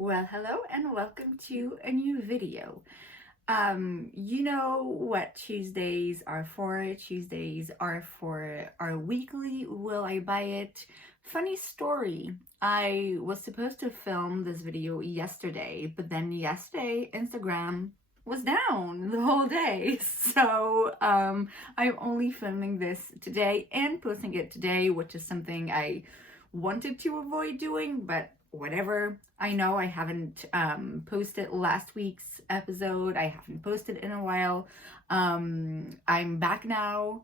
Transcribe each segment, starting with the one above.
Well, hello and welcome to a new video. You know what Tuesdays are for. Tuesdays are for our weekly Will I Buy It? Funny story. I was supposed to film this video yesterday, but then yesterday Instagram was down the whole day. So I'm only filming this today and posting it today, which is something I wanted to avoid doing, but whatever. I know I haven't posted last week's episode. I haven't posted in a while. I'm back now,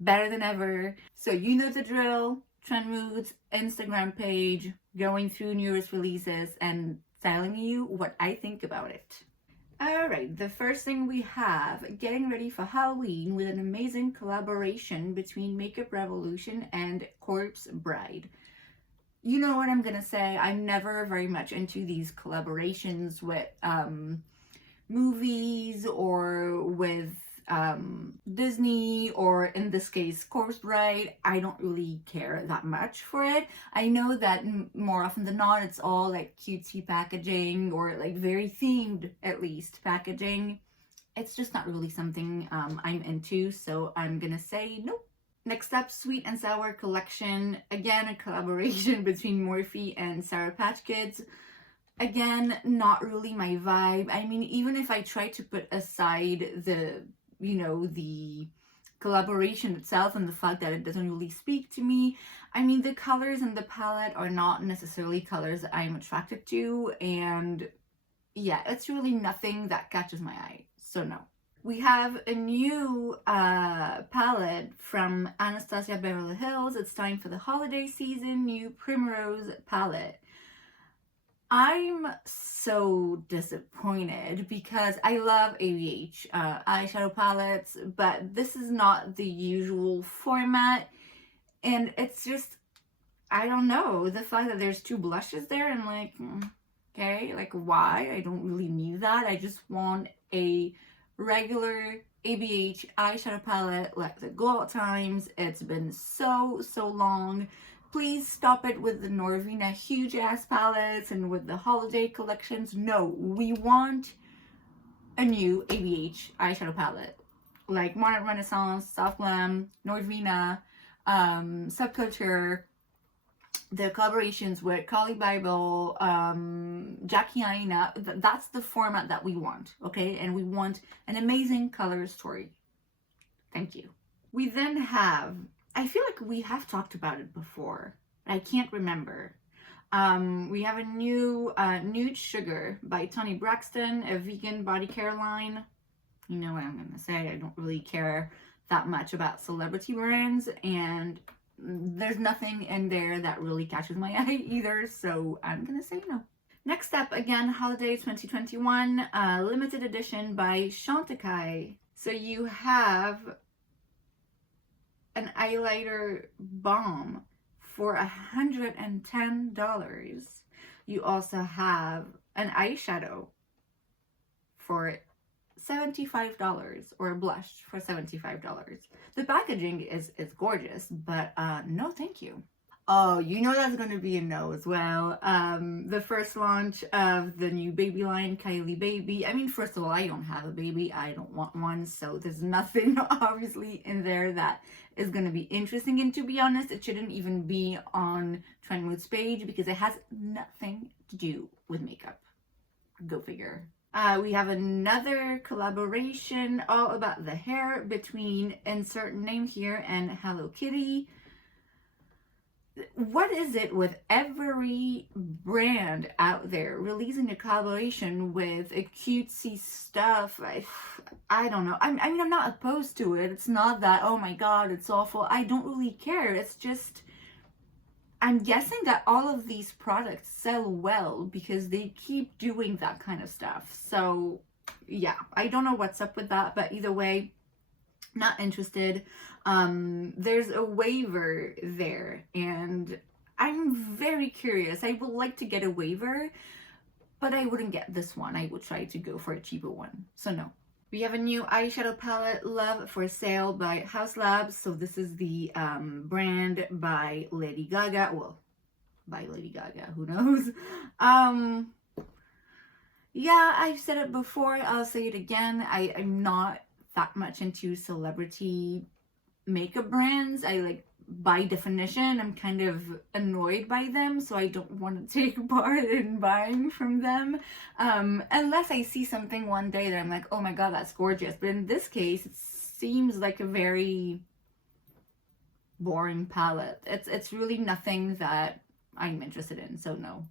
better than ever. So you know the drill. Trend Moods Instagram page, going through newest releases and telling you what I think about it. Alright, the first thing we have, getting ready for Halloween with an amazing collaboration between Makeup Revolution and Corpse Bride. You know what I'm gonna say, I'm never very much into these collaborations with movies or with Disney, or in this case Corpse Bride. I don't really care that much for it. I know that more often than not it's all like cutesy packaging or like very themed, at least, packaging. It's just not really something I'm into, so I'm gonna say nope. Next up, Sweet and Sour Collection. Again, a collaboration between Morphe and Sour Patch Kids. Again, not really my vibe. I mean, even if I try to put aside the collaboration itself and the fact that it doesn't really speak to me, I mean, the colors in the palette are not necessarily colors that I'm attracted to, and yeah, it's really nothing that catches my eye, so no. We have a new palette from Anastasia Beverly Hills. It's time for the holiday season, new Primrose Palette. I'm so disappointed because I love ABH eyeshadow palettes, but this is not the usual format, and it's just, I don't know, the fact that there's two blushes there and like, okay, like why? I don't really need that. I just want a regular ABH eyeshadow palette like the glow at times. It's been so long. Please stop it with the Norvina huge ass palettes and with the holiday collections. No, we want a new ABH eyeshadow palette like Modern Renaissance, Soft Glam, Norvina, Subculture, the collaborations with COLLABS, Jackie Aina. That's the format that we want, okay? And we want an amazing color story. Thank you. We then have, I feel like we have talked about it before, but I can't remember. We have a new Nude Sugar by Toni Braxton, a vegan body care line. You know what I'm gonna say, I don't really care that much about celebrity brands, and there's nothing in there that really catches my eye either, so I'm gonna say no. Next up, again, holiday 2021, limited edition by Chantecaille. So you have an eyeliner balm for $110. You also have an eyeshadow for $75, or a blush for $75. The packaging is gorgeous, but no thank you. Oh, you know that's going to be a no as well. The first launch of the new baby line, Kylie Baby. I mean, first of all, I don't have a baby. I don't want one, so there's nothing obviously in there that is going to be interesting. And to be honest, it shouldn't even be on Trend Moods page because it has nothing to do with makeup. Go figure. We have another collaboration all about the hair between insert name here and Hello Kitty. What is it with every brand out there releasing a collaboration with a cutesy stuff? I don't know. I mean, I'm not opposed to it. It's not that, oh my god, it's awful. I don't really care. It's just, I'm guessing that all of these products sell well because they keep doing that kind of stuff. So yeah, I don't know what's up with that, but either way, not interested. There's a waiver there, and I'm very curious. I would like to get a waiver, but I wouldn't get this one. I would try to go for a cheaper one. So no. We have a new eyeshadow palette, Love for Sale by House Labs. So this is the brand by Lady Gaga. Well, by Lady Gaga, who knows? Yeah, I've said it before, I'll say it again. I'm not that much into celebrity makeup brands. I like, by definition, I'm kind of annoyed by them, so I don't want to take part in buying from them. Unless I see something one day that I'm like, oh my god, that's gorgeous. But in this case, it seems like a very boring palette. It's really nothing that I'm interested in, so no.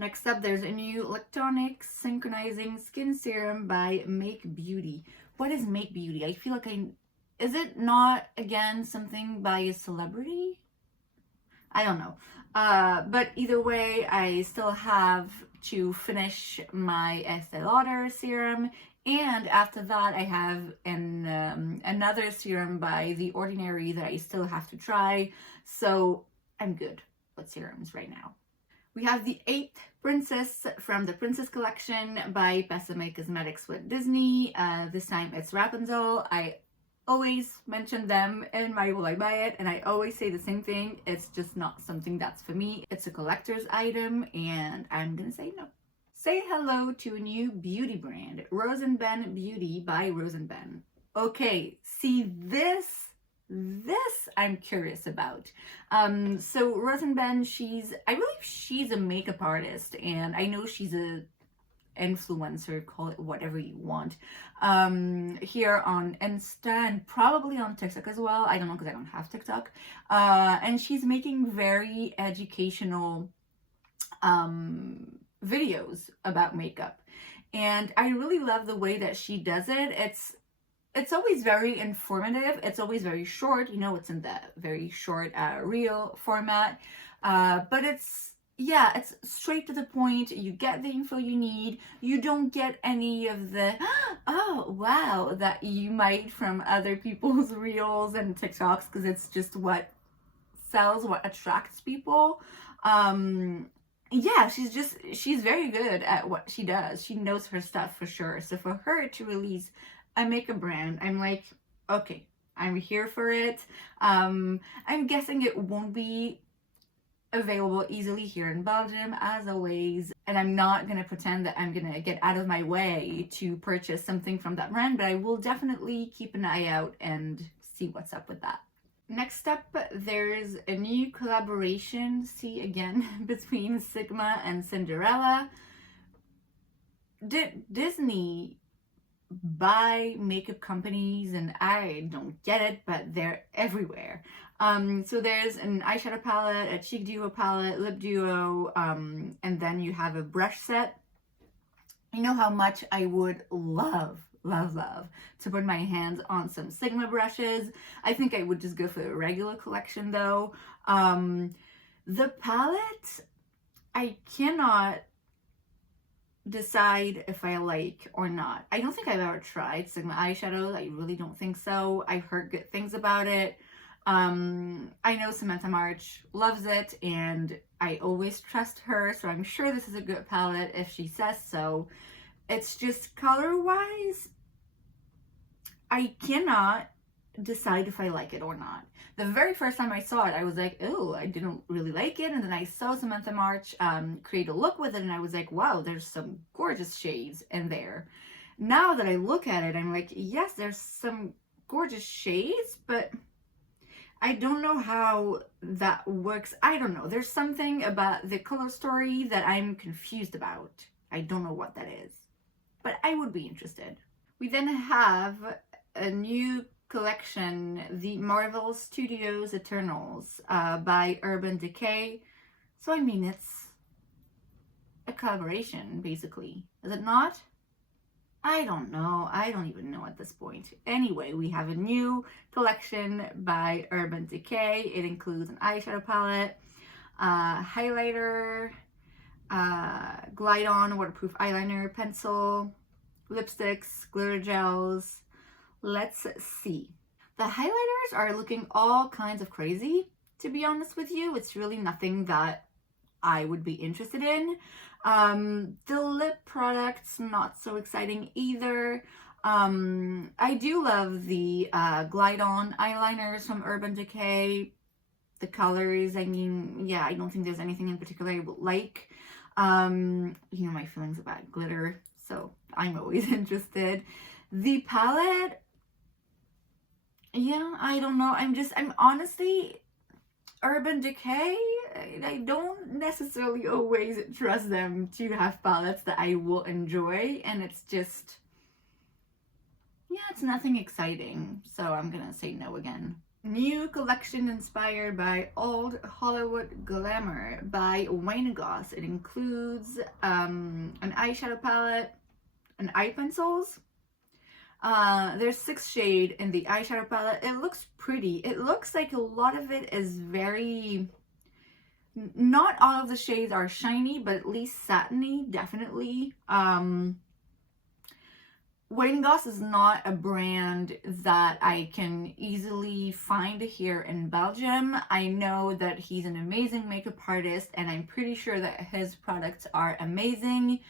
Next up, there's a new electronic synchronizing skin serum by Make Beauty. What is Make Beauty? I feel like is it not, again, something by a celebrity? I don't know. But either way, I still have to finish my Estee Lauder serum. And after that, I have another serum by The Ordinary that I still have to try. So I'm good with serums right now. We have the 8th Princess from the Princess Collection by Besame Cosmetics with Disney. This time it's Rapunzel. I always mention them in my Will I Buy It, and I always say the same thing. It's just not something that's for me. It's a collector's item, and I'm gonna say no. Say hello to a new beauty brand, Rose & Ben Beauty by Rose & Ben. Okay, see this I'm curious about. So Rose & Ben, I believe she's a makeup artist, and I know she's a influencer, call it whatever you want, here on Insta and probably on TikTok as well. I don't know, because I don't have TikTok. And she's making very educational videos about makeup, and I really love the way that she does it. It's always very informative. It's always very short, you know, it's in the very short reel format, but it's straight to the point. You get the info you need. You don't get any of the oh wow that you might from other people's reels and TikToks, because it's just what sells, what attracts people. Yeah, she's very good at what she does. She knows her stuff for sure. So for her to release a makeup brand, I'm like, okay, I'm here for it. I'm guessing it won't be available easily here in Belgium, as always, and I'm not gonna pretend that I'm gonna get out of my way to purchase something from that brand, but I will definitely keep an eye out and see what's up with that. Next up, there's a new collaboration, see again, between Sigma and Cinderella. Disney buy makeup companies, and I don't get it, but they're everywhere. So there's an eyeshadow palette, a cheek duo palette, lip duo, and then you have a brush set. You know how much I would love to put my hands on some Sigma brushes. I think I would just go for a regular collection though. The palette, I cannot decide if I like or not. I don't think I've ever tried Sigma eyeshadow. I really don't think so. I've heard good things about it. I know Samantha March loves it, and I always trust her, so I'm sure this is a good palette if she says so. It's just color-wise, I cannot decide if I like it or not. The very first time I saw it, I was like, oh, I didn't really like it. And then I saw Samantha March create a look with it, and I was like, wow, there's some gorgeous shades in there. Now that I look at it, I'm like, yes, there's some gorgeous shades, but I don't know how that works. I don't know. There's something about the color story that I'm confused about. I don't know what that is, but I would be interested. We then have a new collection, the Marvel Studios Eternals by Urban Decay. So I mean, it's a collaboration basically, is it not? I don't know. I don't even know at this point. Anyway, we have a new collection by Urban Decay. It includes an eyeshadow palette, highlighter, glide on waterproof eyeliner, pencil, lipsticks, glitter gels. Let's see. The highlighters are looking all kinds of crazy, to be honest with you. It's really nothing that I would be interested in. The lip products, not so exciting either. I do love the glide on eyeliners from Urban Decay. The colors, I mean, yeah, I don't think there's anything in particular I would like. You know my feelings about glitter, so I'm always interested. The palette, yeah, I don't know. I'm honestly, Urban Decay, I don't necessarily always trust them to have palettes that I will enjoy, and it's just, yeah, it's nothing exciting, so I'm gonna say no again. New collection inspired by old Hollywood glamour by Wayne Goss. It includes an eyeshadow palette, and eye pencils. There's 6 shades in the eyeshadow palette. It looks pretty. It looks like a lot of it is very, not all of the shades are shiny, but at least satiny, definitely. Wayne Goss is not a brand that I can easily find here in Belgium. I know that he's an amazing makeup artist, and I'm pretty sure that his products are amazing.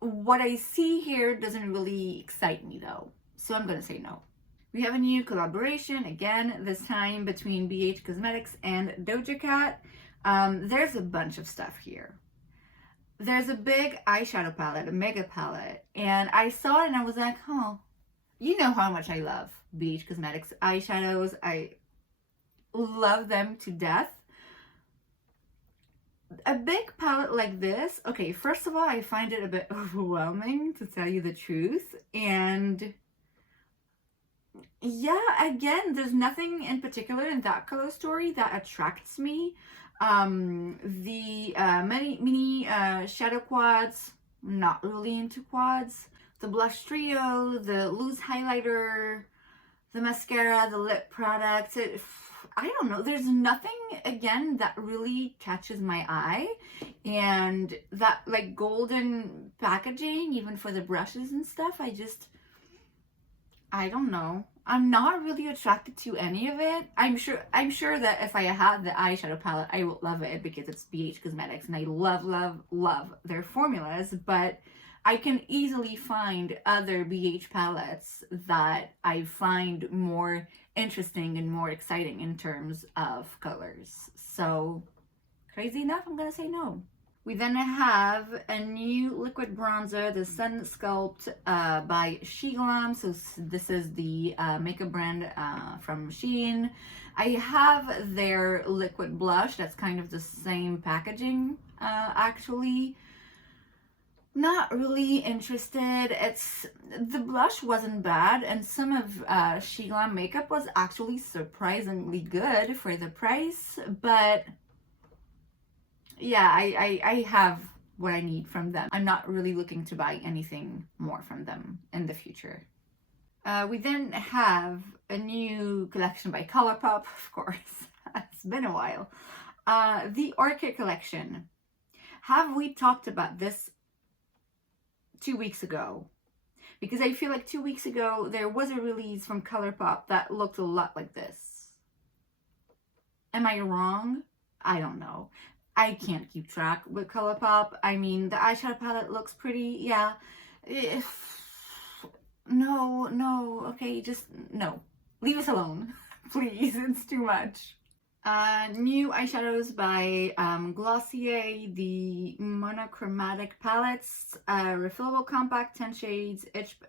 What I see here doesn't really excite me though, so I'm gonna say no. We have a new collaboration, again, this time between BH Cosmetics and Doja Cat. There's a bunch of stuff here. There's a big eyeshadow palette, a mega palette, and I saw it and I was like, oh, you know how much I love BH Cosmetics eyeshadows. I love them to death. A big palette like this, okay, first of all, I find it a bit overwhelming, to tell you the truth, and yeah, again, there's nothing in particular in that color story that attracts me. The mini shadow quads, not really into quads. The blush trio, the loose highlighter, the mascara, the lip product, I don't know, there's nothing, again, that really catches my eye. And that like golden packaging, even for the brushes and stuff, I don't know. I'm not really attracted to any of it. I'm sure that if I had the eyeshadow palette, I would love it because it's BH Cosmetics and I love, love, love their formulas, but I can easily find other BH palettes that I find more interesting and more exciting in terms of colors. So, crazy enough, I'm gonna say no. We then have a new liquid bronzer, the Sun Sculpt by Sheglam. So this is the makeup brand from Shein. I have their liquid blush. That's kind of the same packaging, actually. Not really interested. The blush wasn't bad, and some of Sheglam makeup was actually surprisingly good for the price, but yeah, I have what I need from them. I'm not really looking to buy anything more from them in the future. We then have a new collection by ColourPop, of course. It's been a while. The Orca Collection. Have we talked about this 2 weeks ago? Because I feel like 2 weeks ago there was a release from ColourPop that looked a lot like this. Am I wrong? I don't know. I can't keep track with ColourPop. I mean, the eyeshadow palette looks pretty, yeah. No, okay, just no. Leave us alone, please, it's too much. New eyeshadows by Glossier, the monochromatic palettes, refillable compact, 10 shades.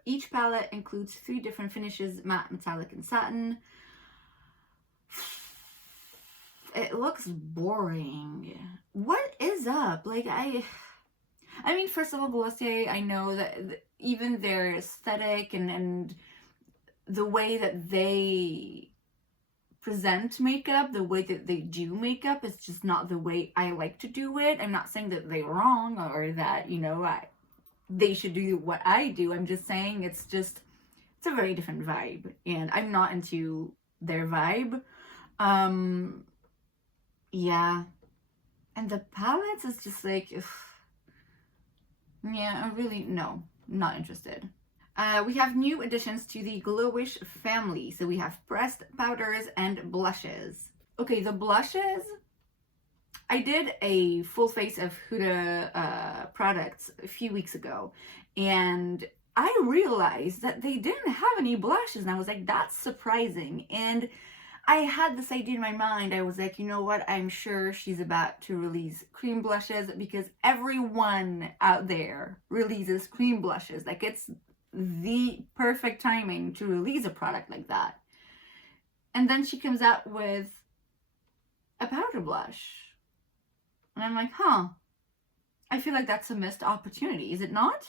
Each palette includes 3 different finishes, matte, metallic, and satin. It looks boring. What is up? Like, I mean, first of all, Glossier, I know that even their aesthetic and the way that they present makeup, the way that they do makeup is just not the way I like to do it. I'm not saying that they're wrong or that, you know, they should do what I do. I'm just saying it's a very different vibe, and I'm not into their vibe. Yeah, and the palettes is just like, ugh. Yeah, no, not interested. We have new additions to the Glowish family. So we have pressed powders and blushes. Okay, the blushes, I did a full face of Huda products a few weeks ago, and I realized that they didn't have any blushes, and I was like, that's surprising. And I had this idea in my mind. I was like, you know what? I'm sure she's about to release cream blushes because everyone out there releases cream blushes. Like, it's the perfect timing to release a product like that. And then she comes out with a powder blush. And I'm like, huh, I feel like that's a missed opportunity, is it not?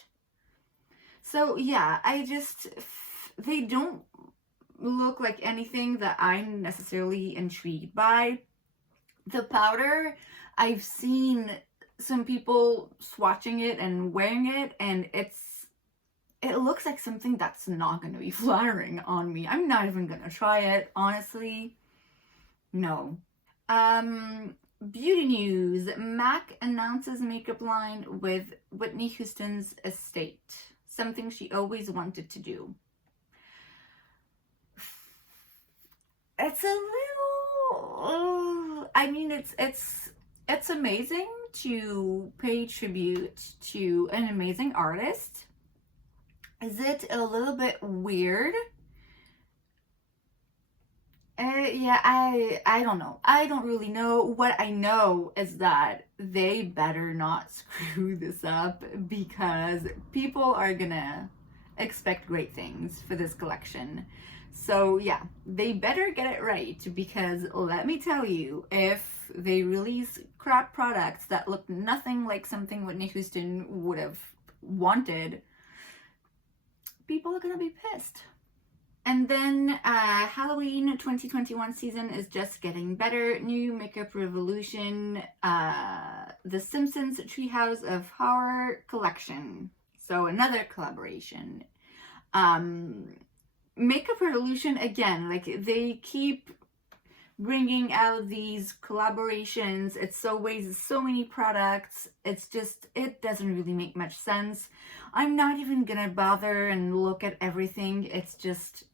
So yeah, they don't look like anything that I'm necessarily intrigued by. The powder, I've seen some people swatching it and wearing it, and it looks like something that's not going to be flattering on me. I'm not even going to try it, honestly. No. Beauty news. MAC announces makeup line with Whitney Houston's estate. Something she always wanted to do. It's a little, I mean, it's amazing to pay tribute to an amazing artist. Is it a little bit weird? Yeah, I don't know. I don't really know. What I know is that they better not screw this up, because people are gonna expect great things for this collection. So yeah, they better get it right, because let me tell you, if they release crap products that look nothing like something Whitney Houston would have wanted, people are gonna be pissed. And then Halloween 2021 season is just getting better. New makeup revolution, The Simpsons Treehouse of Horror collection. So another collaboration. Makeup revolution, again, like they keep bringing out these collaborations. It's always so many products. It's just, it doesn't really make much sense. I'm not even gonna bother and look at everything. It's just,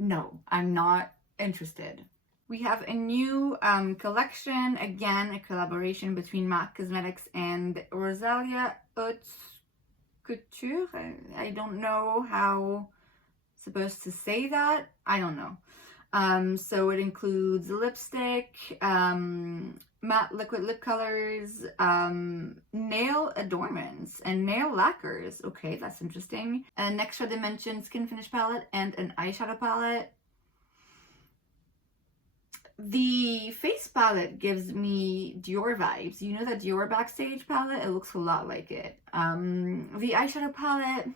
no, I'm not interested. We have a new collection, again, a collaboration between MAC Cosmetics and Rosalia Haute Couture. I don't know how supposed to say that. I don't know. So it includes lipstick, matte liquid lip colors, nail adornments, and nail lacquers. Okay, that's interesting. An extra dimension skin finish palette and an eyeshadow palette. The face palette gives me Dior vibes. You know that Dior Backstage palette? It looks a lot like it. The eyeshadow palette,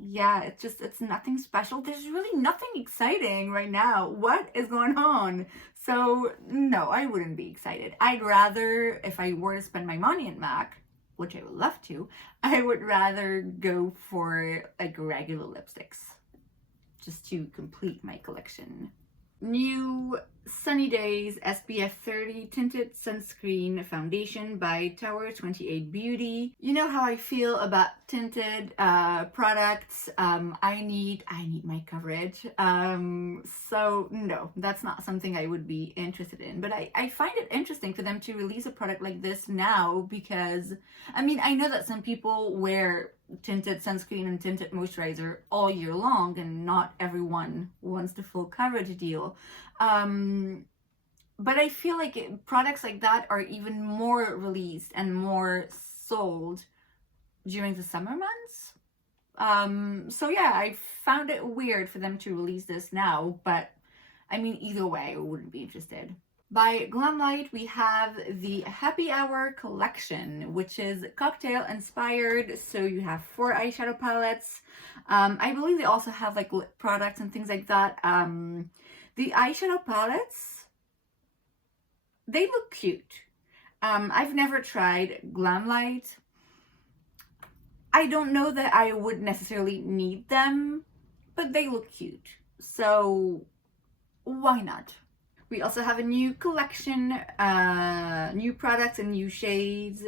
yeah, it's nothing special. There's really nothing exciting right now. What is going on? So no, I wouldn't be excited. I'd rather, if I were to spend my money at MAC, which I would love to, I would rather go for like regular lipsticks, just to complete my collection. New Sunny Days SPF 30 Tinted Sunscreen Foundation by Tower 28 Beauty. You know how I feel about tinted products. I need my coverage. So no, that's not something I would be interested in. But I find it interesting for them to release a product like this now, because, I mean, I know that some people wear tinted sunscreen and tinted moisturizer all year long, and not everyone wants the full coverage deal. But I feel like products like that are even more released and more sold during the summer months. So yeah, I found it weird for them to release this now, but I mean, either way, I wouldn't be interested. By Glamlight, we have the Happy Hour collection, which is cocktail inspired. So you have 4 eyeshadow palettes. I believe they also have like lip products and things like that. The eyeshadow palettes, they look cute. I've never tried Glamlight. I don't know that I would necessarily need them, but they look cute. So why not? We also have a new collection, new products and new shades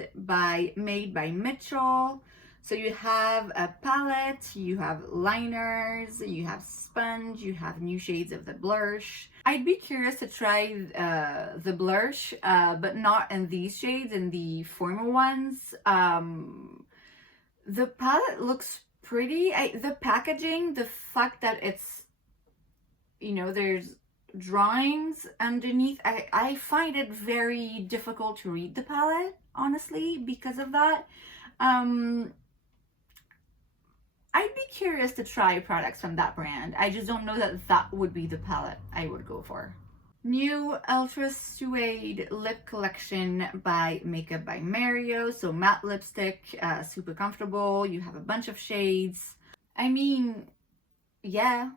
made by Mitchell. So you have a palette, you have liners, you have sponge, you have new shades of the blush. I'd be curious to try the blush, but not in these shades, in the formal ones. The palette looks pretty. The packaging, the fact that it's, you know, there's drawings underneath. I find it very difficult to read the palette, honestly, because of that. I'd be curious to try products from that brand. I just don't know that that would be the palette I would go for. New Ultra Suede Lip Collection by Makeup by Mario. So matte lipstick, super comfortable. You have a bunch of shades. I mean, yeah,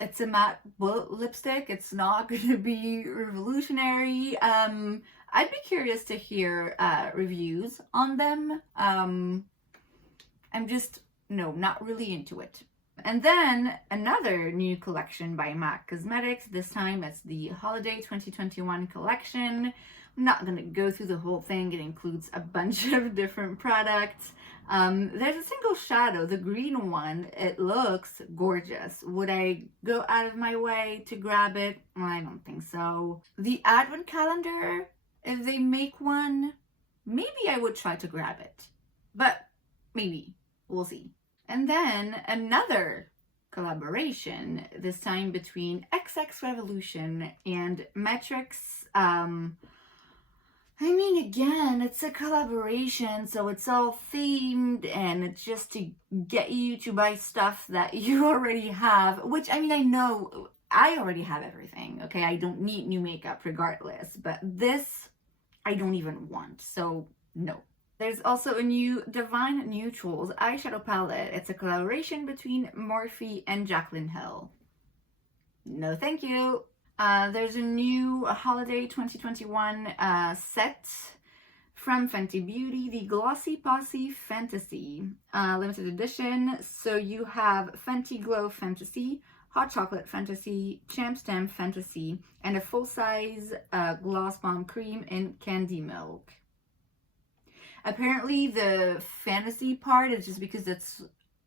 it's a matte lipstick. It's not going to be revolutionary. I'd be curious to hear reviews on them. I'm just, no, not really into it. And then another new collection by MAC Cosmetics. This time it's the Holiday 2021 collection. I'm not going to go through the whole thing. It includes a bunch of different products. There's a single shadow, the green one. It looks gorgeous. Would I go out of my way to grab it? I don't think so. The Advent calendar, if they make one, maybe I would try to grab it. But maybe. We'll see. And then another collaboration, this time between XX Revolution and Metrix. I mean, again, it's a collaboration, so it's all themed, and it's just to get you to buy stuff that you already have, which, I mean, I know I already have everything, okay? I don't need new makeup regardless, but this I don't even want, so no. There's also a new Divine Neutrals eyeshadow palette. It's a collaboration between Morphe and Jaclyn Hill. No thank you. There's a new Holiday 2021 set from Fenty Beauty, the Glossy Posse Fantasy limited edition. So you have Fenty Glow Fantasy, Hot Chocolate Fantasy, Champ Stamp Fantasy, and a full-size Gloss Bomb Cream in Candy Milk. Apparently the fantasy part is just because it's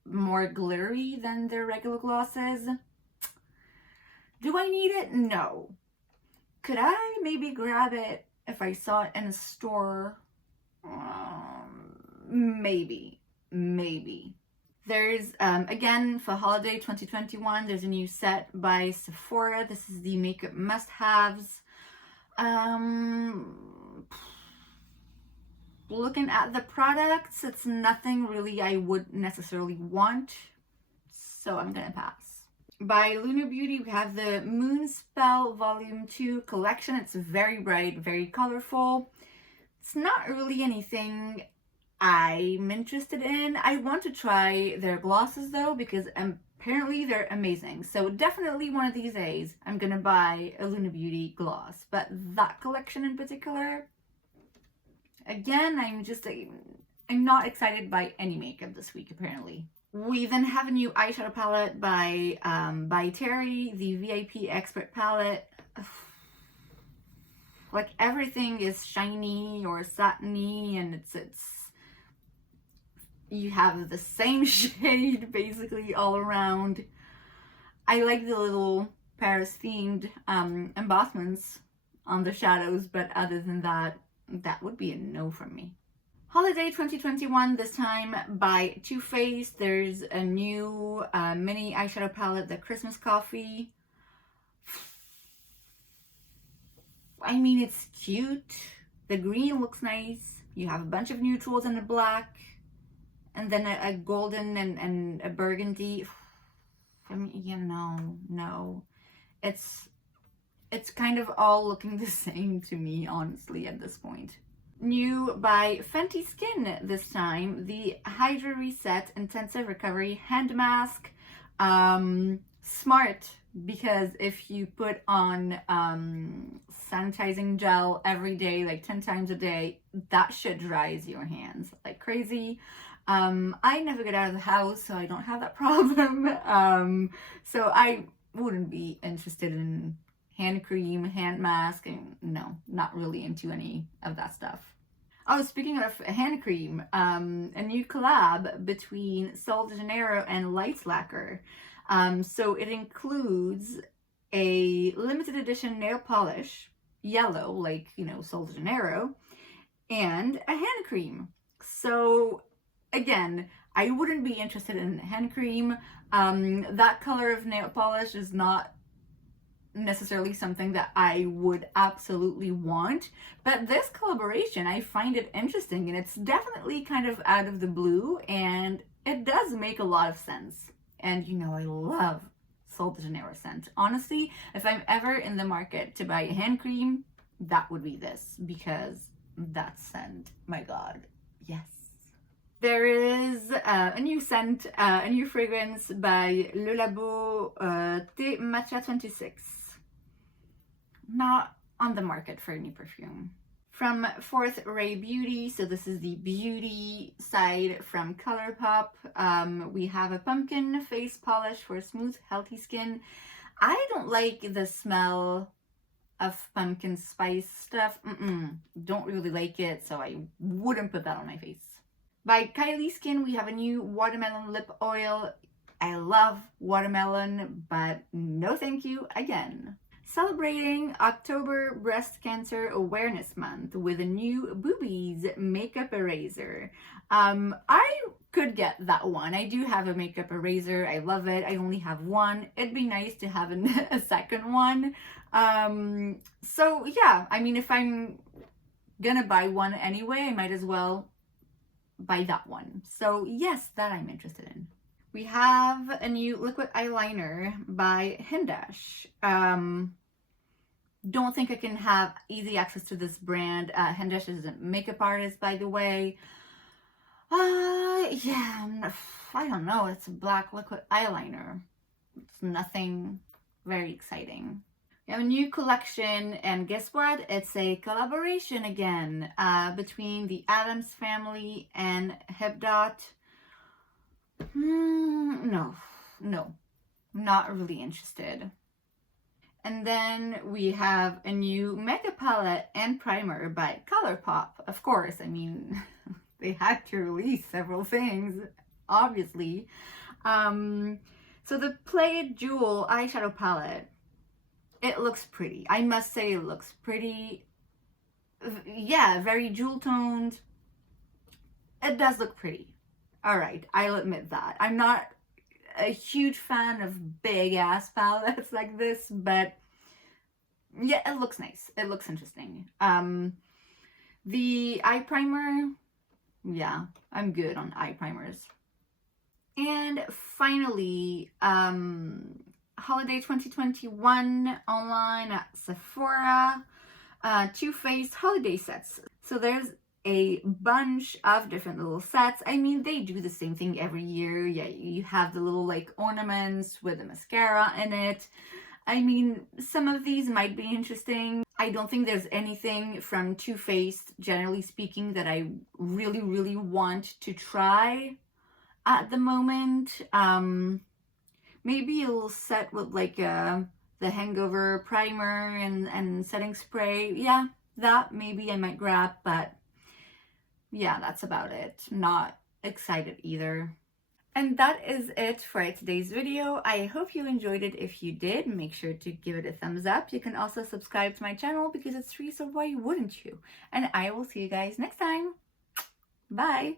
more glittery than their regular glosses. Do I need it? No. Could I maybe grab it if I saw it in a store? Maybe. There's, again, for Holiday 2021, there's a new set by Sephora. This is the makeup must-haves. Looking at the products, it's nothing really I would necessarily want, so I'm gonna pass. By Lunar Beauty, we have the Moon Spell Volume 2 collection. It's very bright, very colorful. It's not really anything I'm interested in. I want to try their glosses though, because apparently they're amazing. So definitely one of these days, I'm gonna buy a Lunar Beauty gloss, but that collection in particular, again, I'm not excited by any makeup this week, apparently. We then have a new eyeshadow palette by Tarte, the VIP Expert palette. Like, everything is shiny or satiny, and it's you have the same shade basically all around. I like the little Paris themed embossments on the shadows, but other than that, that would be a no from me. Holiday 2021, this time by Too Faced. There's a new mini eyeshadow palette, the Christmas Coffee. I mean, it's cute. The green looks nice. You have a bunch of neutrals and a black, and then a golden and a burgundy. I mean, yeah, no. It's kind of all looking the same to me, honestly, at this point. New by Fenty Skin this time, the Hydra Reset Intensive Recovery Hand Mask. Smart, because if you put on sanitizing gel every day, like 10 times a day, that shit dries your hands like crazy. I never get out of the house, so I don't have that problem. So I wouldn't be interested in hand cream, hand mask, and no, not really into any of that stuff. Oh, speaking of hand cream, a new collab between Sol de Janeiro and Lights Lacquer. So it includes a limited edition nail polish, yellow, like, you know, Sol de Janeiro, and a hand cream. So again, I wouldn't be interested in hand cream. That color of nail polish is not necessarily something that I would absolutely want, but this collaboration, I find it interesting, and it's definitely kind of out of the blue, and it does make a lot of sense. And you know, I love Sol de Janeiro scent. Honestly, if I'm ever in the market to buy a hand cream, that would be this, because that scent, my god, yes. There is a new scent, a new fragrance by Le Labo Thé Matcha 26. Not on the market for a new perfume. From Fourth Ray Beauty, so this is the beauty side from ColourPop. We have a pumpkin face polish for smooth, healthy skin. I don't like the smell of pumpkin spice stuff. Don't really like it, so I wouldn't put that on my face. By Kylie Skin, we have a new watermelon lip oil. I love watermelon, but no thank you again. Celebrating October Breast Cancer Awareness Month with a new Boobies makeup eraser. I could get that one. I do have a makeup eraser. I love it. I only have one. It'd be nice to have a second one. So yeah, I mean, if I'm gonna buy one anyway, I might as well buy that one. So yes, that I'm interested in. We have a new liquid eyeliner by Hindash. Don't think I can have easy access to this brand. Hindash is a makeup artist, by the way. Yeah, I don't know. It's a black liquid eyeliner. It's nothing very exciting. We have a new collection, and guess what? It's a collaboration again between the Addams Family and Hipdot. No, not really interested. And then we have a new makeup palette and primer by ColourPop. Of course, I mean, they had to release several things, obviously. So the Play It Jewel eyeshadow palette, it looks pretty. I must say it looks pretty. Yeah, very jewel toned. It does look pretty. All right, I'll admit that. I'm not a huge fan of big ass palettes like this, but yeah, it looks nice. It looks interesting. The eye primer, yeah, I'm good on eye primers. And finally, Holiday 2021 online at Sephora, Too Faced holiday sets. So there's a bunch of different little sets. I mean, they do the same thing every year. Yeah, you have the little like ornaments with the mascara in it. I mean, some of these might be interesting. I don't think there's anything from Too Faced, generally speaking, that I really want to try at the moment. Maybe a little set with like the Hangover primer and setting spray. Yeah, that maybe I might grab, but yeah, that's about it. Not excited either. And that is it for today's video. I hope you enjoyed it. If you did, make sure to give it a thumbs up. You can also subscribe to my channel because it's free, so why wouldn't you? And I will see you guys next time. Bye!